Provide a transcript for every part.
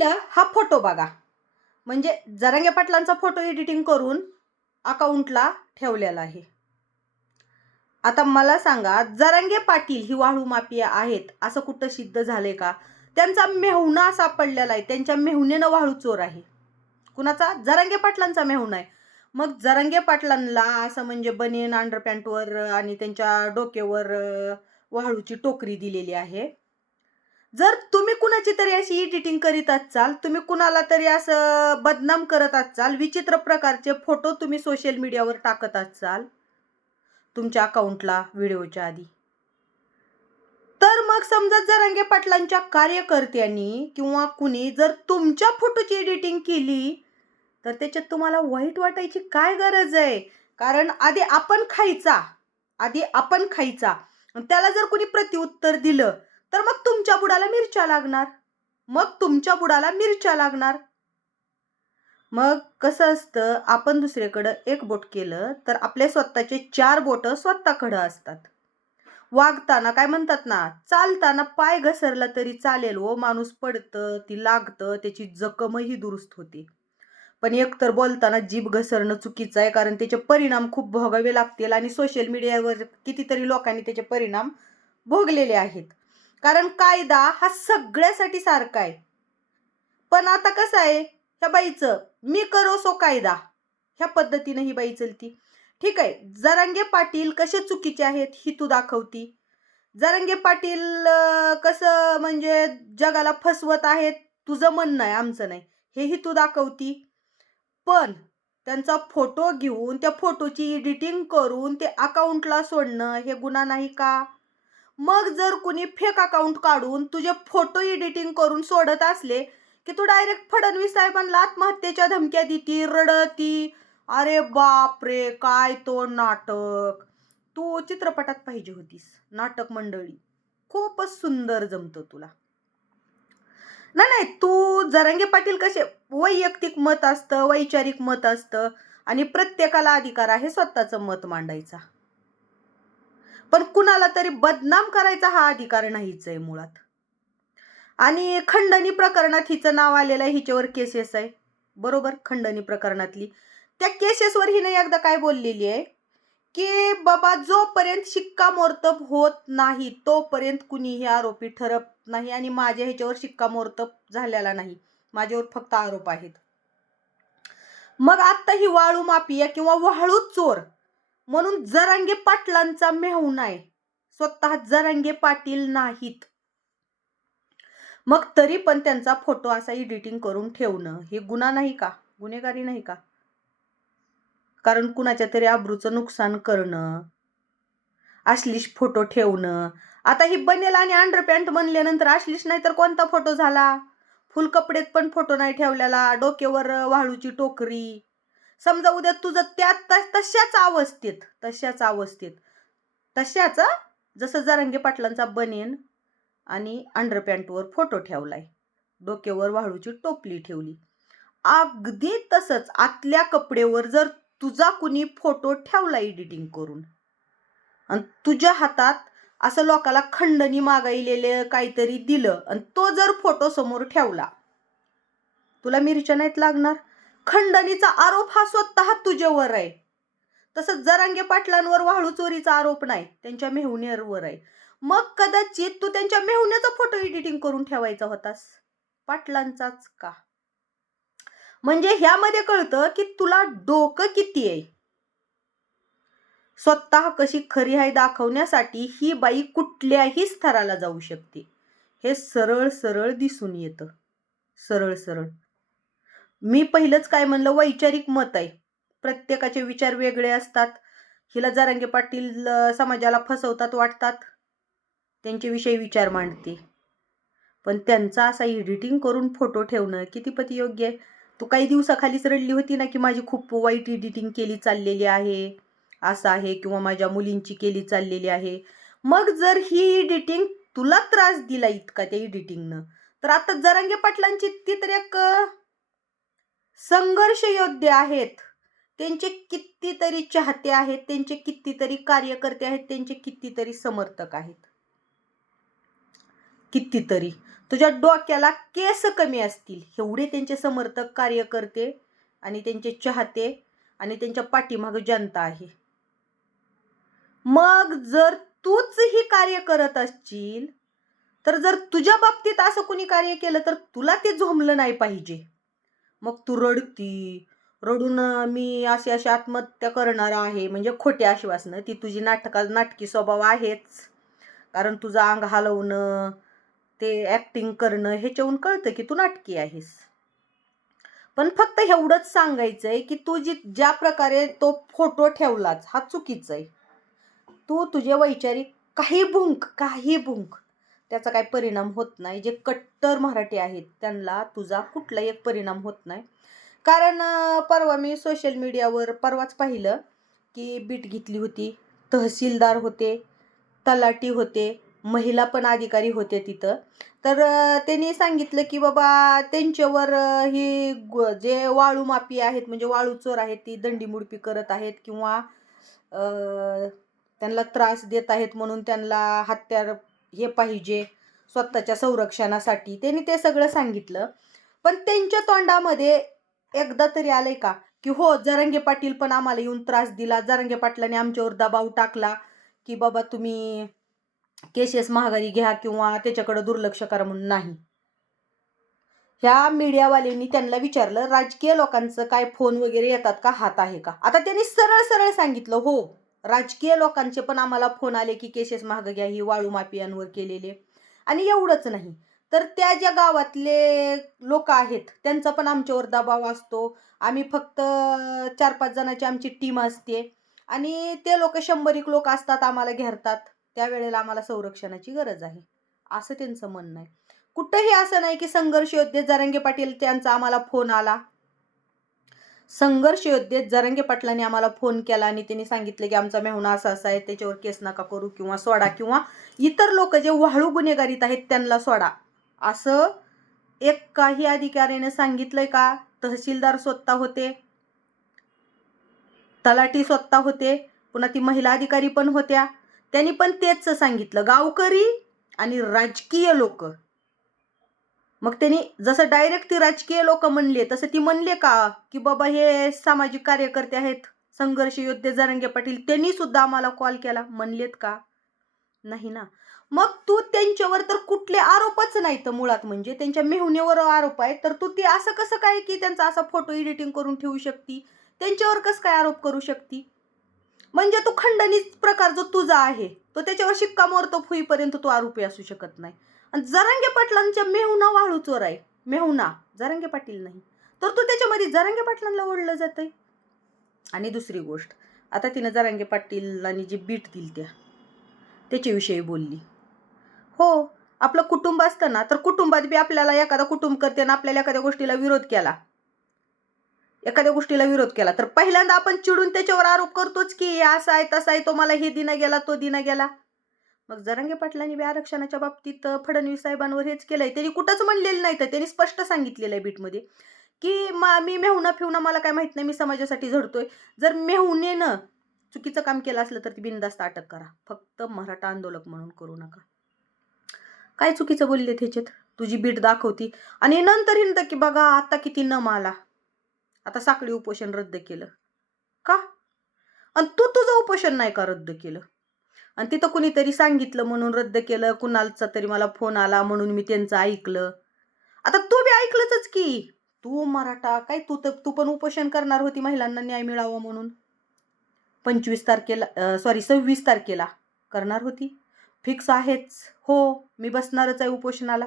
पहिलं हा फोटो बघा. म्हणजे जरांगे पाटलांचा फोटो एडिटिंग करून अकाउंटला ठेवलेला आहे. आता मला सांगा जरांगे पाटील ही वाळू माफिया आहेत असं कुठं सिद्ध झालंय का? त्यांचा मेहुणा सापडलेला आहे त्यांच्या मेहुणेनं वाळू चोर आहे. कुणाचा? जरांगे पाटलांचा मेहुणा आहे. मग जरांगे पाटलांना असं म्हणजे बनियन अंडरपॅन्टवर आणि त्यांच्या डोक्यावर वाळूची टोकरी दिलेली आहे. जर तुम्ही कुणाची तरी अशी एडिटिंग करीत असाल तुम्ही कुणाला तरी असं बदनाम करत असाल विचित्र प्रकारचे फोटो तुम्ही सोशल मीडियावर टाकत असाल तुमच्या अकाउंटला व्हिडिओच्या आधी. तर मग समजा जरांगे पाटलांच्या कार्यकर्त्यांनी किंवा कुणी जर तुमच्या फोटोची एडिटिंग केली तर त्याच्यात तुम्हाला वाईट वाटायची काय गरज आहे? कारण आधी आपण खायचा आधी आपण खायचा. त्याला जर कुणी प्रत्युत्तर दिलं तर मग तुमच्या बुडाला मिरच्या लागणार. मग तुमच्या बुडाला मिरच्या लागणार. मग कसं असतं आपण दुसरीकडं एक बोट केलं तर आपले स्वतःचे चार बोट स्वतःकडं असतात. वागताना काय म्हणतात ना चालताना पाय घसरला तरी चालेल ओ माणूस पडतं ती लागतं त्याची जखमही दुरुस्त होते. पण एकतर बोलताना जीभ घसरणं चुकीचं आहे कारण त्याचे परिणाम खूप भोगावे लागतील आणि सोशल मीडियावर कितीतरी लोकांनी त्याचे परिणाम भोगलेले आहेत. कारण कायदा हा सगळ्यासाठी सारखा आहे. पण आता कसं आहे ह्या बाईचं मी करो सो कायदा. ह्या पद्धतीनं ही बाई चलती. ठीक आहे जरांगे पाटील कसे चुकीचे आहेत ही तू दाखवती. जरांगे पाटील कसं म्हणजे जगाला फसवत आहेत तुझं म्हणणं आहे आमचं नाही. हेही तू दाखवती. पण त्यांचा फोटो घेऊन त्या फोटोची एडिटिंग करून ते अकाउंटला सोडणं हे गुन्हा नाही का? मग जर कुणी फेक अकाउंट काढून तुझे फोटो एडिटिंग करून सोडत असले की तू डायरेक्ट फडणवीस साहेबांना आत्महत्येच्या धमक्या देती रडती. अरे बाप रे काय तो नाटक. तू चित्रपटात पाहिजे होतीस नाटक मंडळी. खूपच सुंदर जमतं तुला. नाही नाही तू जरांगे पाटील कसे वैयक्तिक मत असतं वैचारिक मत असतं आणि प्रत्येकाला अधिकार आहे स्वतःचं मत मांडायचा. पण कुणाला तरी बदनाम करायचा हा अधिकार नाहीच आहे मुळात. आणि खंडणी प्रकरणात हिचं नाव आलेलं आहे हिच्यावर केसेस आहे बरोबर खंडणी प्रकरणातली. त्या केसेसवर हिने एकदा काय बोललेली आहे? की बाबा जोपर्यंत शिक्कामोर्तब होत नाही तोपर्यंत कुणीही आरोपी ठरत नाही आणि माझ्या ह्याच्यावर शिक्कामोर्तब झालेला नाही. माझ्यावर फक्त आरोप आहेत. मग आत्ता ही वाळू माफिया किंवा वाळू चोर म्हणून जरांगे पाटलांचा मेहू आहे स्वतः जरांगे पाटील नाहीत. मग तरी पण त्यांचा फोटो असा एडिटिंग करून ठेवणं हे गुन्हा नाही का? गुन्हेगारी नाही का? कारण कुणाच्या तरी आबरूचं नुकसान करणं अश्लीष फोटो ठेवणं. आता ही बनेल आणि अंडरपॅन्ट बनल्यानंतर अश्लीष नाही तर कोणता फोटो झाला? फुल कपडेत पण फोटो नाही ठेवलेला डोक्यावर वाळूची टोकरी. समजा उद्या तुझं त्या त- तशाच अवस्थेत तशाच अवस्थेत. तशाच जसं जरंगे पाटलांचा बनेन आणि अंडरपॅन्टवर फोटो ठेवलाय. डोक्यावर वाळूची टोपली ठेवली. अगदी तसंच आतल्या कपडेवर जर तुझा कुणी फोटो ठेवला एडिटिंग करून आणि तुझ्या हातात असं लोकाला खंडणी मागायलेलं काहीतरी दिलं आणि तो जर फोटो समोर ठेवला तुला मिरच्या नाहीत लागणार? खंडणीचा आरोप हा स्वतः तुझ्यावर आहे. तसंच जरांगे पाटलांवर वाळू चोरीचा आरोप नाही त्यांच्या मेहुण्यावर आहे. मग कदाचित तू त्यांच्या मेहुण्याचा फोटो एडिटिंग करून ठेवायचा होतास. पाटलांचाच का? म्हणजे ह्यामध्ये कळतं की तुला डोकं किती आहे. स्वतः कशी खरी आहे दाखवण्यासाठी ही बाई कुठल्याही स्तराला जाऊ शकते. हे सरळ सरळ दिसून येतं. सरळ सरळ. मी पहिलंच काय म्हणलं वैचारिक मत आहे. प्रत्येकाचे विचार वेगळे असतात. हिला जारंगे पाटील समाजाला फसवतात वाटतात. त्यांच्याविषयी विचार मांडते. पण त्यांचा असा एडिटिंग करून फोटो ठेवणं कितीपती योग्य आहे. तू काही दिवसाखालीच रडली होती ना की माझी खूप वाईट एडिटिंग केली चाललेली आहे असं आहे किंवा माझ्या मुलींची केली चाललेली आहे. मग जर ही एडिटिंग तुला त्रास दिला इतका त्या एडिटिंगनं तर आता जरांगे पाटलांची ती तर एक संघर्ष योद्धे आहेत. त्यांचे कितीतरी चाहते आहेत त्यांचे कितीतरी कार्यकर्ते आहेत त्यांचे कितीतरी समर्थक आहेत. कितीतरी. तुझ्या डोक्याला केस कमी असतील. एवढे त्यांचे समर्थक कार्यकर्ते आणि त्यांचे चाहते आणि त्यांच्या पाठीमाग जनता आहे. मग जर तूच ही कार्य करत असशील तर जर तुझ्या बाबतीत असं कुणी कार्य केलं तर तुला ते झोंबलं नाही पाहिजे. मग तू रडती. रडून मी अशी अशी आत्महत्या करणार आहे. म्हणजे खोटे आश्वासनं. ती तुझी नाटका नाटकी स्वभाव आहेच. कारण तुझं अंग हलवणं ते ॲक्टिंग करणं ह्याच्याहून कळतं की तू नाटकी आहेस. पण फक्त एवढंच सांगायचं आहे की तू जी ज्या प्रकारे तो फोटो ठेवलाच हा चुकीचा आहे तू तुझे वैचारिक काही भुंक काही भुंक त्याचा काही परिणाम होत नाही. जे कट्टर मराठी आहेत त्यांना तुझा कुठलाही एक परिणाम होत नाही. कारण परवा मी सोशल मीडियावर परवाच पाहिलं की बीट घेतली होती. तहसीलदार होते तलाटी होते महिला पण अधिकारी होते तिथं. तर त्यांनी सांगितलं की बाबा त्यांच्यावर ही जे वाळू माफी आहेत म्हणजे वाळू चोर आहेत ती दंडीमुडपी करत आहेत किंवा त्यांना त्रास देत आहेत म्हणून त्यांना हत्यार हे पाहिजे स्वतःच्या संरक्षणासाठी. त्यांनी ते सगळं सांगितलं. पण त्यांच्या तोंडामध्ये एकदा तरी आलंय का? की हो जरंगे पाटील पण आम्हाला येऊन त्रास दिला. जरंगे पाटलाने आमच्यावर दबाव टाकला की बाबा तुम्ही केसेस महागारी घ्या किंवा त्याच्याकडे दुर्लक्ष करा म्हणून नाही. ह्या मीडियावाल्यांनी त्यांना विचारलं राजकीय लोकांचं काय फोन वगैरे येतात का? हात आहे का? आता त्यांनी सरळ सरळ सांगितलं हो. राजकीय लोकांचे पण आम्हाला फोन आले की केसेस महाग घ्या ही वाळू माफियांवर केलेले. आणि एवढंच नाही. तर त्या ज्या गावातले लोक आहेत त्यांचा पण आमच्यावर दबाव असतो. आम्ही फक्त चार पाच जणांची आमची टीम असते. आणि ते लोक शंभर एक लोक असतात आम्हाला घेरतात. त्यावेळेला आम्हाला संरक्षणाची गरज आहे. असं त्यांचं म्हणणं आहे. कुठंही असं नाही की संघर्ष योद्धे जरंगे पाटील त्यांचा आम्हाला फोन आला. संघर्ष योद्धे जरंगे पाटलांनी आम्हाला फोन केला आणि त्यांनी सांगितलं की आमचा मेहुणा असा असा आहे त्याच्यावर केस नका करू किंवा सोडा किंवा इतर लोक जे वाहळू गुन्हेगारीत आहेत त्यांना सोडा. असं एक काही अधिकाऱ्याने सांगितलंय का? तहसीलदार स्वतः होते तलाठी स्वतः होते पुन्हा ती महिला अधिकारी पण होत्या. त्यांनी पण तेच सांगितलं. गावकरी आणि राजकीय लोक. मग त्यांनी जसं डायरेक्ट ती राजकीय लोक म्हणले तसं ती म्हणले का? की बाबा हे सामाजिक कार्यकर्ते आहेत संघर्ष योद्धे जरंगे पाटील त्यांनी सुद्धा आम्हाला कॉल केला. म्हणलेत का? नाही ना. मग तू त्यांच्यावर तर कुठले आरोपच नाही तर मुळात. म्हणजे त्यांच्या मेहुणीवर आरोप आहे तर तू ते असं कसं काय की त्यांचा असा फोटो एडिटिंग करून ठेवू शकती? त्यांच्यावर कसं काय आरोप करू शकती? म्हणजे तो खंडणी प्रकार जो तुझा आहे तो त्याच्यावर शिक्कामोर्तब होईपर्यंत तो आरोपी असू शकत नाही. जरंगे पाटलांच्या मेहुणा वाळू चोर आहे मेहुणा जरंगे पाटील नाही. तर तू त्याच्यामध्ये जरांगे पाटलांना ओढलं जातंय. आणि दुसरी गोष्ट आता तिनं जरांगे पाटीलांनी जी बीट दिली त्या त्याच्याविषयी बोलली. हो आपलं कुटुंब असतं ना तर कुटुंबात बी आपल्याला एखादा कुटुंब करते ना आपल्याला एखाद्या गोष्टीला विरोध केला. एखाद्या गोष्टीला विरोध केला. तर पहिल्यांदा आपण चिडून त्याच्यावर आरोप करतोच की हे असं आहे तसा आहे तो मला हे दिना गेला तो दिना गेला. मग जरांगे पाटलांनी बी आरक्षणाच्या बाबतीत फडणवीस साहेबांवर हेच केलंय. त्यांनी कुठंच म्हणलेलं नाही तर त्यांनी स्पष्ट सांगितलेलं आहे बीटमध्ये की मा मी मेहुणा फिवणा मला काय माहीत नाही मी समाजासाठी झडतोय. जर मेहुणेनं चुकीचं काम केलं असलं तर ती बिनधास्त अटक करा. फक्त मराठा आंदोलक म्हणून करू नका. काय चुकीचं बोलले त्याच्यात तुझी बीट दाखवती. आणि नंतर हिंद की बघा आता किती न माला आता साखळी उपोषण रद्द केलं. का? आणि तू तुझं उपोषण नाही का रद्द केलं? आणि तिथं कुणीतरी सांगितलं म्हणून रद्द केलं कुणालचा तरी मला फोन आला म्हणून मी त्यांचं ऐकलं. आता तू बी ऐकलंच की. तू मराठा काय तू तर तू पण उपोषण करणार होती महिलांना न्याय मिळावा म्हणून. पंचवीस तारखेला सॉरी सव्वीस तारखेला करणार होती. फिक्स आहेच. हो मी बसणारच आहे उपोषणाला.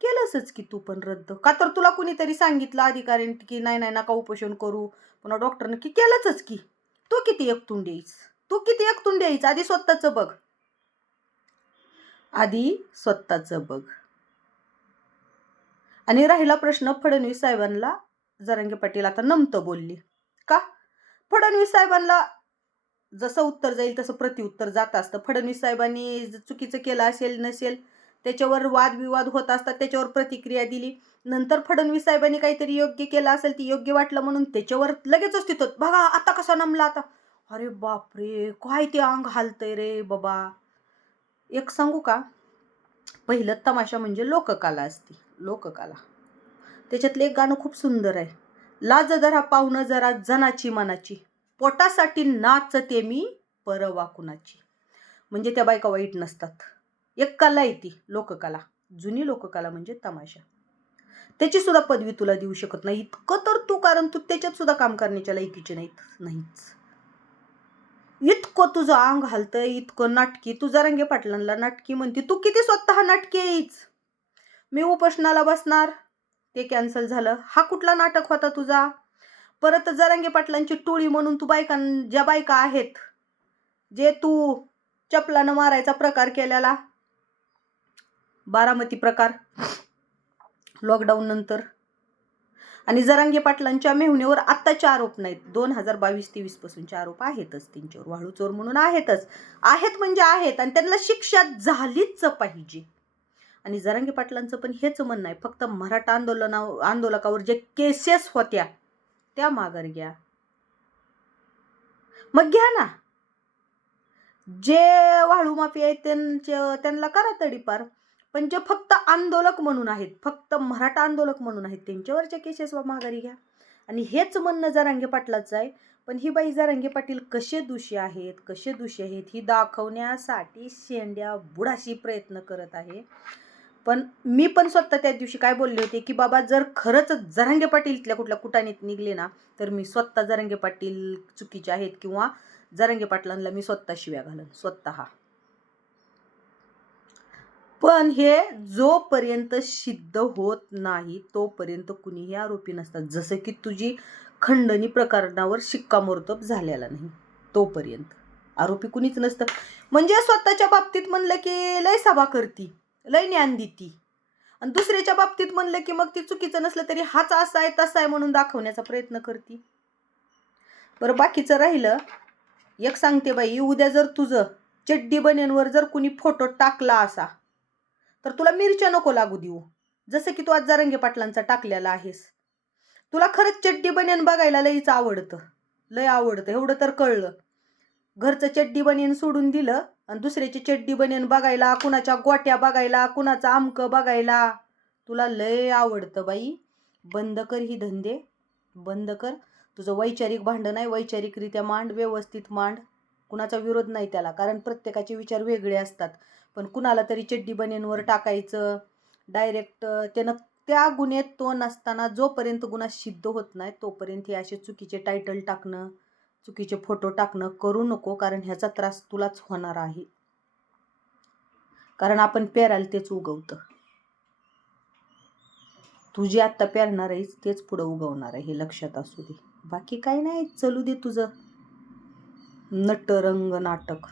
केलंसच की तू पण रद्द. का तर तुला कुणीतरी सांगितलं अधिकाऱ्यांनी की नाही नाही नका उपोषण करू. पुन्हा डॉक्टरनं की केलंच की. तू किती एकटून द्यायच तू किती एकटून द्यायच? आधी स्वतःचं बघ. आधी स्वतःचं बघ. आणि राहिला प्रश्न फडणवीस साहेबांना. जरांगे पाटील आता नमतं बोलली. का? फडणवीस साहेबांना जसं उत्तर जाईल तसं प्रतिउत्तर जात असतं. फडणवीस साहेबांनी चुकीचं केलं असेल नसेल त्याच्यावर वादविवाद होत असतात त्याच्यावर प्रतिक्रिया दिली. नंतर फडणवीस साहेबांनी काहीतरी योग्य केलं असेल ती योग्य वाटलं म्हणून त्याच्यावर लगेचच तिथं बघा आता कसा नमला आता. अरे बापरे काय ते अंग हालतंय रे बाबा. एक सांगू का? पहिलं तमाशा म्हणजे लोककला असते लोककला. त्याच्यातलं एक गाणं खूप सुंदर आहे. लाज जरा पाहुणं जरा जनाची मनाची पोटासाठी नाचते मी परवा कुणाची. म्हणजे त्या बायका वाईट नसतात. एक कला आहे ती लोककला. जुनी लोककला म्हणजे तमाशा. त्याची सुद्धा पदवी तुला देऊ शकत नाही. इतकं तर तू कारण तू त्याच्यात सुद्धा काम करण्याच्या लायकीचे नाहीत नाहीच. इतकं तुझं अंग हलतंय इतकं नाटकी तुझा रंगे पाटलांना नाटकी म्हणते तू किती स्वतः नाटकी आहेच मी उपोषणाला बसणार. ते कॅन्सल झालं. हा कुठला नाटक होता तुझा? परत जरंगे पाटलांची टोळी म्हणून तू बायकां ज्या बायका आहेत जे तू चपलानं मारायचा प्रकार केलेला बारामती प्रकार लॉकडाऊन नंतर आणि जरांगे पाटलांच्या मेहुणीवर आत्ताचे आरोप नाहीत. दोन हजार बावीस तेवीस पासूनचे आरोप आहेतच. त्यांच्यावर वाळू चोर म्हणून आहेतच. आहेत म्हणजे आहेत आणि त्यांना शिक्षा झालीच पाहिजे. आणि जरांगे पाटलांचं पण हेच म्हणणं आहे. फक्त मराठा आंदोलना आंदोलकावर जे केसेस होत्या त्या माघार घ्या. मग घ्या ना. जे वाळू माफी आहेत त्यांच्या त्यांना करा तडीपार. पण जे फक्त आंदोलक म्हणून आहेत फक्त मराठा आंदोलक म्हणून आहेत त्यांच्यावरच्या केसेस माघारी घ्या. आणि हेच म्हणणं जरांगे पाटलाचं आहे. पण ही बाई जरांगे पाटील कसे दोषी आहेत कसे दोषी आहेत ही दाखवण्यासाठी शेंड्या बुडाशी प्रयत्न करत आहे. पण मी पण स्वतः त्या दिवशी काय बोलले होते की बाबा जर खरंच जरांगे पाटील इथल्या कुठल्या कुटाणीत निघले ना तर मी स्वतः जरांगे पाटील चुकीचे आहेत किंवा जरांगे पाटलांना मी स्वतः शिव्या घालन. स्वतः. पण हे जोपर्यंत सिद्ध होत नाही तोपर्यंत कुणीही आरोपी नसतात. जसं की तुझी खंडणी प्रकरणावर शिक्कामोर्तब झालेला नाही. तोपर्यंत. आरोपी कुणीच नसतं. म्हणजे स्वतःच्या बाबतीत म्हणलं की लय सभा करती लय ज्ञान देती. आणि दुसऱ्याच्या बाबतीत म्हणलं की मग ती चुकीचं नसलं तरी हाच असा आहे तसा आहे म्हणून दाखवण्याचा प्रयत्न करती. बरं बाकीचं राहिलं. एक सांगते बाई उद्या जर तुझं चड्डी बनेनवर जर कुणी फोटो टाकला असा तर तुला मिरच्या नको लागू देऊ. जसं की तू आज जरंगे पाटलांचा टाकलेला आहेस. तुला खरंच चड्डी बनियन बघायला लईच आवडतं. लय आवडतं एवढं तर कळलं. घरचं चड्डी बनियन सोडून दिलं आणि दुसऱ्याची चड्डी बनियन बघायला कुणाच्या गोट्या बघायला कुणाचं आमकं बघायला. तुला लय आवडतं बाई. बंद कर ही धंदे. बंद कर. तुझं वैचारिक भांडण आहे वैचारिकरित्या मांड व्यवस्थित मांड. कुणाचा विरोध नाही त्याला कारण प्रत्येकाचे विचार वेगळे असतात. पण कुणाला तरी चड्डी बनेनवर टाकायचं. डायरेक्ट त्यानं त्या गुन्ह्यात तो नसताना जोपर्यंत गुन्हा सिद्ध होत नाही तोपर्यंत हे असे चुकीचे टायटल टाकणं चुकीचे फोटो टाकणं करू नको कारण ह्याचा त्रास तुलाच होणार आहे. कारण आपण पेराल तेच उगवतं. तू जे आत्ता पेरणार आहेस तेच पुढं उगवणार आहे हे लक्षात असू दे. बाकी काही नाही चलू दे तुझं. नटरंग नाटक.